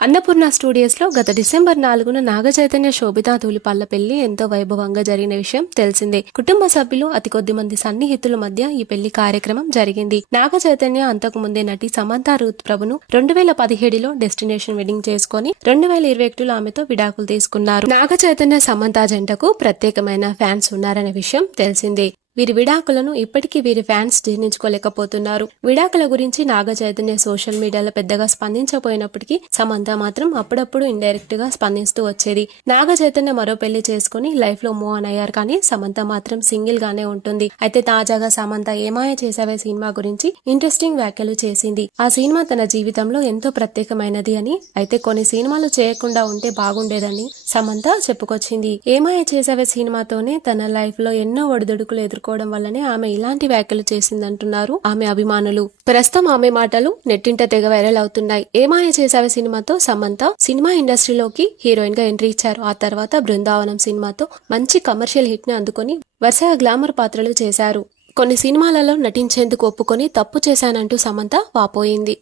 Annapurna studios లో గత December 4న Naga Chaitanya Sobhita Dhulipalla పెళ్లి ఎంతో వైభవంగా జరిగిన విషయం తెలిసిందే. కుటుంబ సభ్యులు అతి కొద్ది మంది సన్నిహితుల మధ్య ఈ పెళ్లి కార్యక్రమం జరిగింది. నాగచైతన్య అంతకు ముందే నటి సమంత రూత్ ప్రభును 2017లో డెస్టినేషన్ వెడ్డింగ్ చేసుకుని 2021లో ఆమెతో విడాకులు తీసుకున్నారు. నాగచైతన్య సమంత జంటకు ప్రత్యేకమైన ఫ్యాన్స్ ఉన్నారనే విషయం తెలిసిందే. వీరి విడాకులను ఇప్పటికీ వీరి ఫ్యాన్స్ జీర్ణించుకోలేకపోతున్నారు. విడాకుల గురించి నాగచైతన్య సోషల్ మీడియాలో పెద్దగా స్పందించకపోయినప్పటికీ సమంత మాత్రం అప్పుడప్పుడు ఇండైరెక్ట్ గా స్పందిస్తూ వచ్చేది. నాగచైతన్య మరో పెళ్లి చేసుకుని లైఫ్ లో మూవ్ ఆన్ అయ్యారు, కానీ సమంత మాత్రం సింగిల్ గానే ఉంటుంది. అయితే తాజాగా సమంత ఏమాయ చేసావే సినిమా గురించి ఇంట్రెస్టింగ్ వ్యాఖ్యలు చేసింది. ఆ సినిమా తన జీవితంలో ఎంతో ప్రత్యేకమైనది అని, అయితే కొన్ని సినిమాలు చేయకుండా ఉంటే బాగుండేదని సమంత చెప్పుకొచ్చింది. ఏమాయ చేసావే సినిమాతోనే తన లైఫ్ లో ఎన్నో ఒడిదుడుకులు ఎదుర్కోవడం వల్లనే ఆమె ఇలాంటి వ్యాఖ్యలు చేసిందంటున్నారు ఆమె అభిమానులు. ప్రస్తుతం ఆమె మాటలు నెట్టింట తెగ వైరల్ అవుతున్నాయి. ఏమాయ చేసావే సినిమాతో సమంత సినిమా ఇండస్ట్రీలోకి హీరోయిన్ గా ఎంట్రీ ఇచ్చారు. ఆ తర్వాత బృందావనం సినిమాతో మంచి కమర్షియల్ హిట్ ని అందుకొని వరుసగా గ్లామర్ పాత్రలు చేశారు. కొన్ని సినిమాలలో నటించేందుకు ఒప్పుకొని తప్పు చేశానంటూ సమంత వాపోయింది.